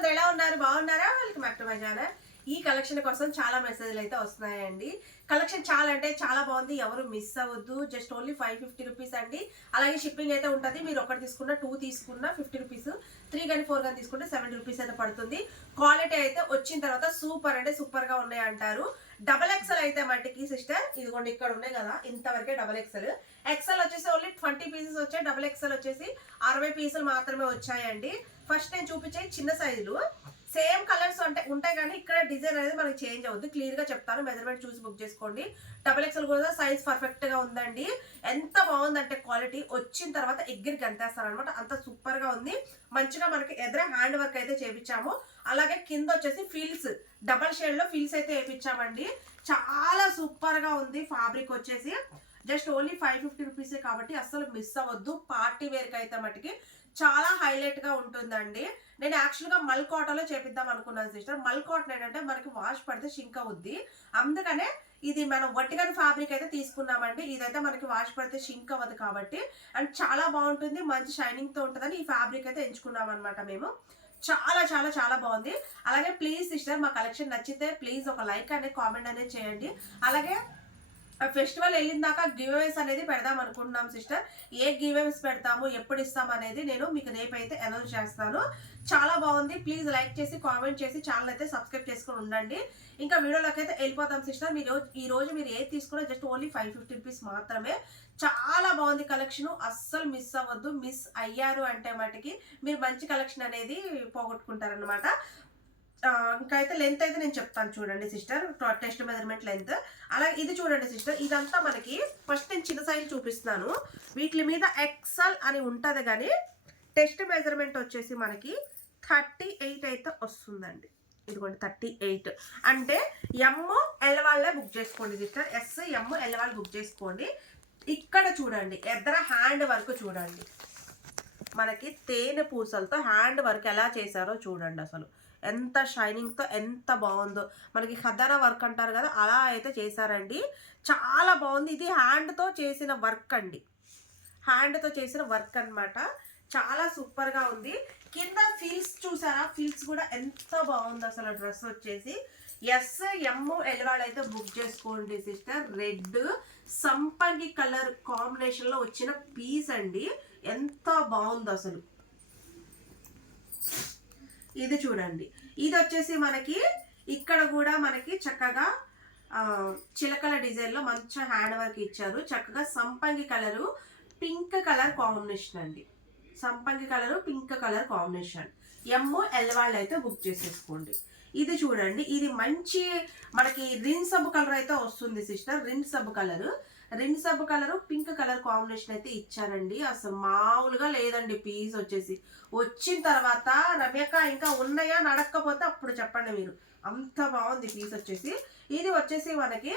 అందరు ఎలా ఉన్నారు? బాగున్నారా? Welcome back to my channel. ఈ కలెక్షన్ కోసం చాలా మెసేజ్లు అయితే వస్తున్నాయండి. కలెక్షన్ చాలా అంటే చాలా బాగుంది. ఎవరు మిస్ అవ్వద్దు. Just only five fifty rupees అండి. అలాగే షిప్పింగ్ అయితే ఉంటుంది. మీరు ఒకటి తీసుకున్న టూ తీసుకున్న ఫిఫ్టీ రూపీస్ త్రీ కానీ ఫోర్ కానీ తీసుకుంటే సెవెంటీ రూపీస్ అయితే పడుతుంది. క్వాలిటీ అయితే వచ్చిన తర్వాత సూపర్ అంటే సూపర్గా ఉన్నాయి అంటారు. డబల్ ఎక్సెల్ అయితే మట్టికి సిస్టర్ ఇదిగోండి ఇక్కడ ఉన్నాయి కదా. ఇంతవరకే డబల్ ఎక్సెల్ ఎక్సెల్ వచ్చేసి ఓన్లీ ట్వంటీ పీసెస్ వచ్చాయి. డబల్ ఎక్సెల్ వచ్చేసి అరవై పీసులు మాత్రమే వచ్చాయండి. ఫస్ట్ నేను చూపించే చిన్న సైజులు సేమ్ కలర్స్ అంటే ఉంటాయి కానీ ఇక్కడ డిజైన్ అనేది మనకి చేంజ్ అవుద్ది. క్లియర్గా చెప్తాను. మెజర్మెంట్ చూసి బుక్ చేసుకోండి. డబల్ ఎక్స్ఎల్ కూడా సైజ్ పర్ఫెక్ట్గా ఉందండి. ఎంత బాగుందంటే క్వాలిటీ వచ్చిన తర్వాత ఎగ్గిరికి అంతేస్తారు అనమాట అంత సూపర్గా ఉంది. మంచిగా మనకి ఎదుర హ్యాండ్ వర్క్ అయితే చేపించాము. అలాగే కింద వచ్చేసి ఫీల్స్ డబల్ షేడ్లో ఫీల్స్ అయితే వేపించామండి. చాలా సూపర్గా ఉంది ఫ్యాబ్రిక్ వచ్చేసి. జస్ట్ ఓన్లీ ఫైవ్ ఫిఫ్టీ రూపీసే కాబట్టి అస్సలు మిస్ అవ్వద్దు. పార్టీ వేర్కి అయితే మటుకి. చాలా హైలైట్గా ఉంటుందండి. నేను యాక్చువల్గా మల్ చేపిద్దాం అనుకున్నాను సిస్టర్. మల్ కాటన్ ఏంటంటే మనకి వాష్ పడితే షింక్ అవుద్ది. అందుకనే ఇది మనం వట్టిగని ఫ్యాబ్రిక్ అయితే తీసుకున్నామండి. ఇదైతే మనకి వాష్ పడితే షింక్ అవ్వదు కాబట్టి. అండ్ చాలా బాగుంటుంది. మంచి షైనింగ్తో ఉంటుందని ఈ ఫ్యాబ్రిక్ అయితే ఎంచుకున్నాం అనమాట మేము. చాలా చాలా చాలా బాగుంది. అలాగే ప్లీజ్ సిస్టర్ మా కలెక్షన్ నచ్చితే ప్లీజ్ ఒక లైక్ అనేది కామెంట్ అనేది చేయండి. అలాగే ఫెస్టివల్ వెళ్ళిందాక గివ్అవేస్ అనేది పెడదాం అనుకుంటున్నాం సిస్టర్. ఏ గివ్అవేస్ పెడతాము ఎప్పుడు ఇస్తాం అనేది నేను మీకు రేపు అయితే అనౌన్స్ చేస్తాను. చాలా బాగుంది. ప్లీజ్ లైక్ చేసి కామెంట్ చేసి ఛానల్ అయితే సబ్స్క్రైబ్ చేసుకుని ఉండండి. ఇంకా వీడియోలోకి అయితే వెళ్ళిపోతాం సిస్టర్. మీరు ఈ రోజు మీరు ఏది తీసుకున్నా just only five fifty rupees మాత్రమే. చాలా బాగుంది కలెక్షన్ అస్సలు మిస్ అవ్వద్దు. మిస్ అయ్యారు అంటే మటుకి మీరు మంచి కలెక్షన్ అనేది పోగొట్టుకుంటారనమాట ఇంకా అయితే లెంత్ అయితే నేను చెప్తాను చూడండి సిస్టర్ టెస్ట్ మెజర్మెంట్ లెంత్ అలా ఇది చూడండి సిస్టర్ ఇదంతా మనకి ఫస్ట్ నేను చిన్న సైజు చూపిస్తున్నాను. వీటి మీద ఎక్సల్ అని ఉంటుంది కానీ టెస్ట్ మెజర్మెంట్ వచ్చేసి మనకి థర్టీ ఎయిట్ అయితే వస్తుందండి. ఇదిగోండి థర్టీ ఎయిట్ అంటే ఎమ్ ఎల్ వాళ్ళే బుక్ చేసుకోండి సిస్టర్ ఎస్ ఎమ్ ఎల్ వాళ్ళు బుక్ చేసుకోండి. ఇక్కడ చూడండి ఎద్దర హ్యాండ్ వర్క్ చూడండి. మనకి తేనె పూసలతో హ్యాండ్ వర్క్ ఎలా చేశారో చూడండి అసలు. ఎంత షైనింగ్తో ఎంత బాగుందో. మనకి ఖద్దర వర్క్ అంటారు కదా అలా అయితే చేశారండి. చాలా బాగుంది. ఇది హ్యాండ్తో చేసిన వర్క్ అండి. హ్యాండ్తో చేసిన వర్క్ అన్నమాట. చాలా సూపర్గా ఉంది. కింద ఫీల్స్ చూసారా? ఫీల్స్ కూడా ఎంత బాగుంది అసలు డ్రెస్ వచ్చేసి. ఎస్ ఎమ్ ఎల్వాళ్ళు అయితే బుక్ చేసుకోండి సిస్టర్ రెడ్ సంపంగి కలర్ కాంబినేషన్లో వచ్చిన పీస్ అండి. ఎంత బాగుంది అసలు. ఇది చూడండి. ఇది వచ్చేసి మనకి ఇక్కడ కూడా మనకి చక్కగా చిలకల డిజైన్లో మంచి హ్యాండ్ వర్క్ ఇచ్చారు. చక్కగా సంపంగి కలరు పింక్ కలర్ కాంబినేషన్ అండి. సంపంగి colour pink colour combination M L వాళ్ళు అయితే బుక్ చేసేసుకోండి. ఇది చూడండి. ఇది మంచి మనకి రిన్ సబ్ కలర్ అయితే వస్తుంది సిస్టర్ రిన్ సబ్ కలర్ రెండు సబ్ కలరు పింక్ కలర్ కాంబినేషన్ అయితే ఇచ్చారండి అసలు మామూలుగా లేదండి పీస్ వచ్చేసి. వచ్చిన తర్వాత రమ్యక ఇంకా ఉన్నాయా నడక్కపోతే అప్పుడు చెప్పండి మీరు. అంత బాగుంది పీస్ వచ్చేసి. ఇది వచ్చేసి మనకి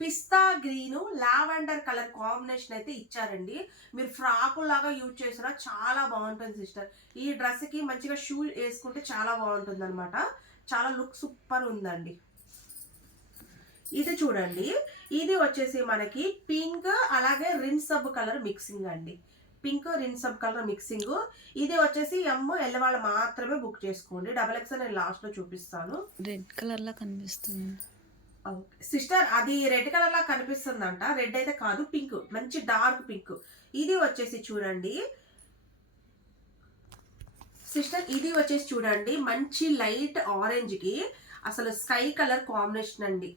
పిస్తా గ్రీను లావెండర్ కలర్ కాంబినేషన్ అయితే ఇచ్చారండి. మీరు ఫ్రాకు లాగా యూజ్ చేసినా చాలా బాగుంటుంది సిస్టర్. ఈ డ్రెస్కి మంచిగా షూ వేసుకుంటే చాలా బాగుంటుంది అనమాట చాలా లుక్ సూపర్ ఉందండి. ఇది చూడండి. ఇది వచ్చేసి మనకి పింక్ అలాగే రిన్ సబ్ కలర్ మిక్సింగ్ అండి. పింక్ రిన్ సబ్ కలర్ మిక్సింగ్. ఇది వచ్చేసి ఎమ్ ఎల్ వాళ్ళు మాత్రమే బుక్ చేసుకోండి. డబల్ ఎక్స్ నేను లాస్ట్లో చూపిస్తాను. రెడ్ కలర్ లా కనిపిస్తుంది. సిస్టర్ అది రెడ్ కలర్ లా కనిపిస్తుందంట. రెడ్ అయితే కాదు పింక్ మంచి డార్క్ పింక్ ఇది వచ్చేసి చూడండి. సిస్టర్ ఇది వచ్చేసి చూడండి. మంచి లైట్ ఆరెంజ్కి అసలు స్కై కలర్ కాంబినేషన్ అండి.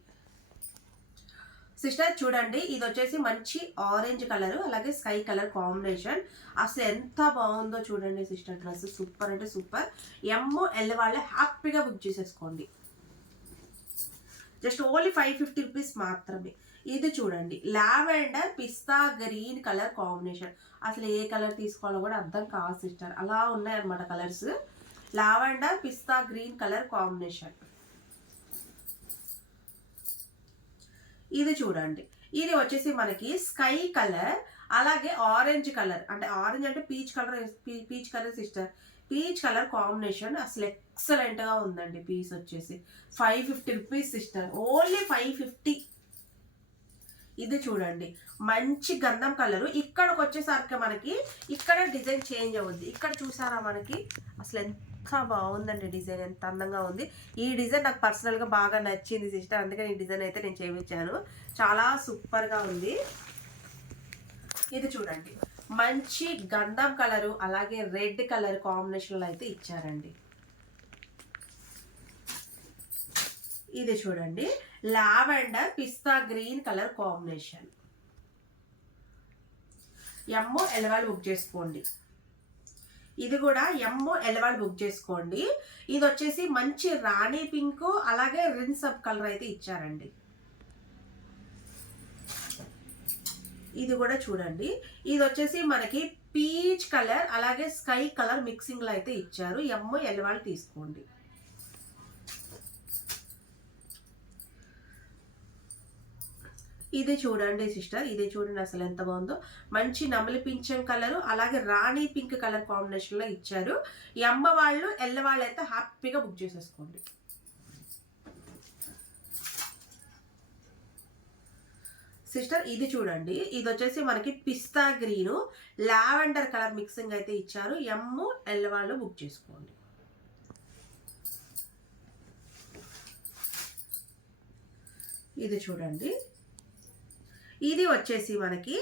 సిస్టర్ చూడండి ఇది వచ్చేసి మంచి ఆరెంజ్ కలర్ అలాగే స్కై కలర్ కాంబినేషన్. అసలు ఎంత బాగుందో చూడండి సిస్టర్ డ్రెస్ సూపర్ అంటే సూపర్. ఎమ్మో ఎల్ వాళ్ళు హ్యాపీగా బుక్ చేసేసుకోండి. Just only five fifty rupees మాత్రమే. ఇది చూడండి లావెండర్ పిస్తా గ్రీన్ కలర్ కాంబినేషన్. అసలు ఏ కలర్ తీసుకోవాలో కూడా అర్థం కాదు సిస్టర్. అలా ఉన్నాయన్నమాట కలర్స్. లావెండర్ పిస్తా గ్రీన్ కలర్ కాంబినేషన్. ఇది చూడండి. ఇది వచ్చేసి మనకి స్కై కలర్ అలాగే ఆరెంజ్ కలర్. అంటే ఆరెంజ్ అంటే peach colour peach colour sister. Peach colour combination అసలు ఎక్సలెంట్గా ఉందండి పీస్ వచ్చేసి. Five fifty rupees sister. Only five fifty. ఇది చూడండి. మంచి గంధం కలర్. ఇక్కడికి వచ్చేసరికి మనకి ఇక్కడ డిజైన్ చేంజ్ అవుద్ది. ఇక్కడ చూసారా మనకి? అసలు ఎంత బాగుందండి డిజైన్. ఎంత అందంగా ఉంది. ఈ డిజైన్ నాకు పర్సనల్గా బాగా నచ్చింది సిస్టర్. అందుకని ఈ డిజైన్ అయితే నేను చేయించాను. చాలా సూపర్గా ఉంది. ఇది చూడండి. మంచి గంధం కలరు అలాగే రెడ్ కలర్ కాంబినేషన్లో అయితే ఇచ్చారండి. ఇది చూడండి. Lavender pista green colour combination. ఎమ్మో ఎలవాళ్ళు బుక్ చేసుకోండి. ఇది కూడా ఎమ్మో ఎలవాళ్ళు బుక్ చేసుకోండి. ఇది వచ్చేసి మంచి రాణి పింక్ అలాగే రిన్ సబ్ కలర్ అయితే ఇచ్చారండి. ఇది కూడా చూడండి. ఇది వచ్చేసి మనకి పీచ్ కలర్ అలాగే స్కై కలర్ మిక్సింగ్లో అయితే ఇచ్చారు. ఎమ్మో ఎలవాళ్ళు తీసుకోండి. ఇది చూడండి సిస్టర్ ఇది చూడండి అసలు ఎంత బాగుందో. మంచి నమలి పింఛం కలర్ అలాగే రాణి పింక్ కలర్ కాంబినేషన్లో ఇచ్చారు. ఈ అమ్మ వాళ్ళు ఎల్ల వాళ్ళు అయితే హ్యాపీగా బుక్ చేసేసుకోండి. సిస్టర్ ఇది చూడండి. ఇది వచ్చేసి మనకి పిస్తా గ్రీను లావెండర్ కలర్ మిక్సింగ్ అయితే ఇచ్చారు. ఎమ్ము ఎల్ వాళ్ళు బుక్ చేసుకోండి. ఇది చూడండి. ఇది వచ్చేసి మనకి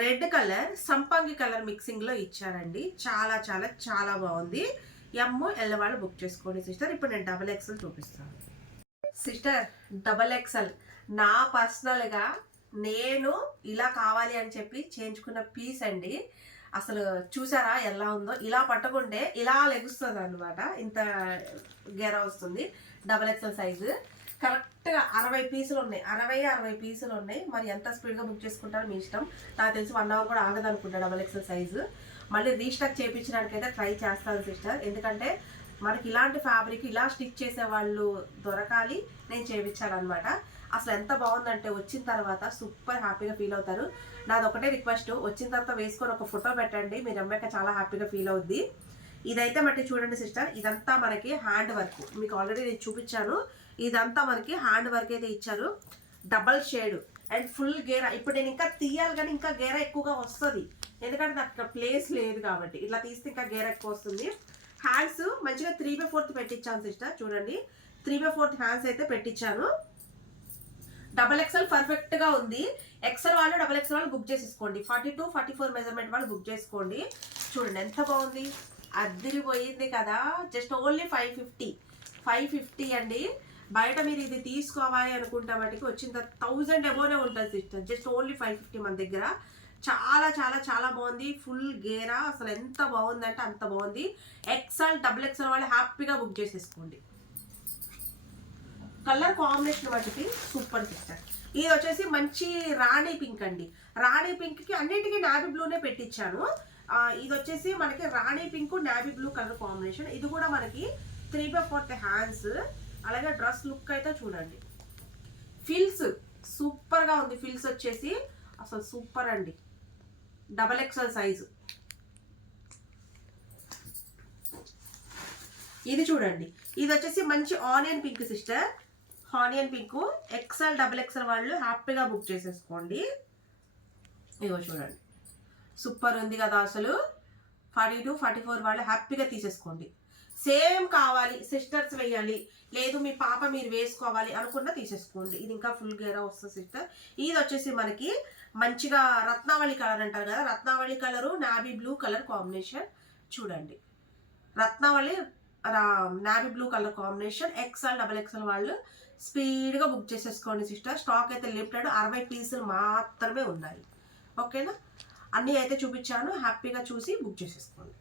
రెడ్ కలర్ సంపంగి కలర్ మిక్సింగ్లో ఇచ్చారండి. చాలా చాలా చాలా బాగుంది. ఎమ్ ఎల్ వాళ్ళు బుక్ చేసుకోండి సిస్టర్ ఇప్పుడు నేను డబల్ ఎక్స్ఎల్ చూపిస్తాను. సిస్టర్ డబల్ ఎక్స్ఎల్ నా పర్సనల్గా నేను ఇలా కావాలి అని చెప్పి చేయించుకున్న పీస్ అండి. అసలు చూసారా ఎలా ఉందో? ఇలా పట్టుకుంటే ఇలా లెగుస్తుంది అనమాట ఇంత గెర వస్తుంది. డబల్ ఎక్స్ఎల్ సైజు కరెక్ట్గా అరవై పీసులు ఉన్నాయి. అరవై అరవై పీసులు ఉన్నాయి. మరి ఎంత స్పీడ్గా బుక్ చేసుకుంటారో మీ ఇష్టం. నాకు తెలిసి వన్ అవర్ కూడా ఆగదు అనుకుంటా డబల్ ఎక్స్ఎల్ సైజు. మళ్ళీ రీస్టాక్ చేయించడానికైతే ట్రై చేస్తాను సిస్టర్. ఎందుకంటే మనకి ఇలాంటి ఫ్యాబ్రిక్ ఇలా స్టిచ్ చేసే వాళ్ళు దొరకాలి నేను చేయించాలన్నమాట అసలు ఎంత బాగుందంటే వచ్చిన తర్వాత సూపర్ హ్యాపీగా ఫీల్ అవుతారు. నాది ఒకటే రిక్వెస్ట్. వచ్చిన తర్వాత వేసుకొని ఒక ఫోటో పెట్టండి. మీరు అమ్మాక చాలా హ్యాపీగా ఫీల్ అవుద్ది. ఇదైతే మట్టి చూడండి సిస్టర్. ఇదంతా మనకి హ్యాండ్ వర్క్. మీకు ఆల్రెడీ నేను చూపించాను. ఇదంతా మనకి హ్యాండ్ వర్క్ అయితే ఇచ్చారు. డబల్ షేడ్ అండ్ ఫుల్ గేరా ఇప్పుడు నేను ఇంకా తీయాలి కానీ ఇంకా గేరా ఎక్కువగా వస్తుంది. ఎందుకంటే నాకు ఇక్కడ ప్లేస్ లేదు కాబట్టి. ఇట్లా తీస్తే ఇంకా గేరా ఎక్కువ వస్తుంది. హ్యాండ్స్ మంచిగా త్రీ బై ఫోర్త్ పెట్టించాను సిస్టర్ చూడండి. త్రీ బై ఫోర్త్ హ్యాండ్స్ అయితే పెట్టించాను. డబల్ ఎక్స్ఎల్ పర్ఫెక్ట్గా ఉంది. ఎక్సెల్ వాళ్ళు డబల్ ఎక్స్ఎల్ వాళ్ళు బుక్ చేసేసుకోండి. Forty two forty four measurement వాళ్ళు బుక్ చేసుకోండి. చూడండి ఎంత బాగుంది. అద్దరిపోయింది కదా. Just only five fifty five fifty అండి. బయట మీరు ఇది తీసుకోవాలి అనుకుంటే వాటికి వచ్చిన తర్వాత థౌజండ్ అబోనే ఉంటుంది sister. Just only five fifty మన దగ్గర. చాలా చాలా చాలా బాగుంది. ఫుల్ గేరా. అసలు ఎంత బాగుందంటే అంత బాగుంది. ఎక్సెల్ డబుల్ ఎక్సెల్ వాళ్ళు హ్యాపీగా బుక్ చేసేసుకోండి. కలర్ కాంబినేషన్ వాటికి సూపర్ సిస్టర్. ఇది వచ్చేసి మంచి రాణి పింక్ అండి. రాణి పింక్కి అన్నింటికీ అన్నిటికీ నావీ బ్లూనే పెట్టించాను. ఇది వచ్చేసి మనకి రాణి pink navy blue colour combination ఇది కూడా మనకి త్రీ బై ఫోర్త్ హ్యాండ్స్ అలాగే డ్రెస్ లుక్ అయితే చూడండి. ఫిల్స్ సూపర్గా ఉంది. ఫిల్స్ వచ్చేసి అసలు సూపర్ అండి. Double XL size. ఇది చూడండి. ఇది వచ్చేసి మంచి onion pink sister. Onion pink. XL double XL వాళ్ళు హ్యాపీగా బుక్ చేసేసుకోండి. ఇగో చూడండి. సూపర్ ఉంది కదా అసలు. ఫార్టీ టూ ఫార్టీ ఫోర్ వాళ్ళు హ్యాపీగా తీసేసుకోండి. సేమ్ కావాలి సిస్టర్స్ వేయాలి లేదు మీ పాప మీరు వేసుకోవాలి అనుకున్న తీసేసుకోండి. ఇది ఇంకా ఫుల్ గేరా వస్తుంది సిస్టర్ ఇది వచ్చేసి మనకి మంచిగా రత్నావళి కలర్ అంటారు కదా రత్నావళి colour navy blue colour combination చూడండి. రత్నావళి navy blue colour combination XL double XL వాళ్ళు స్పీడ్గా బుక్ చేసేసుకోండి సిస్టర్ స్టాక్ అయితే లిమిటెడ్ అరవై పీసులు మాత్రమే ఉన్నాయి. ఓకేనా అన్నీ అయితే చూపించాను. హ్యాపీగా చూసి బుక్ చేసేసుకోండి.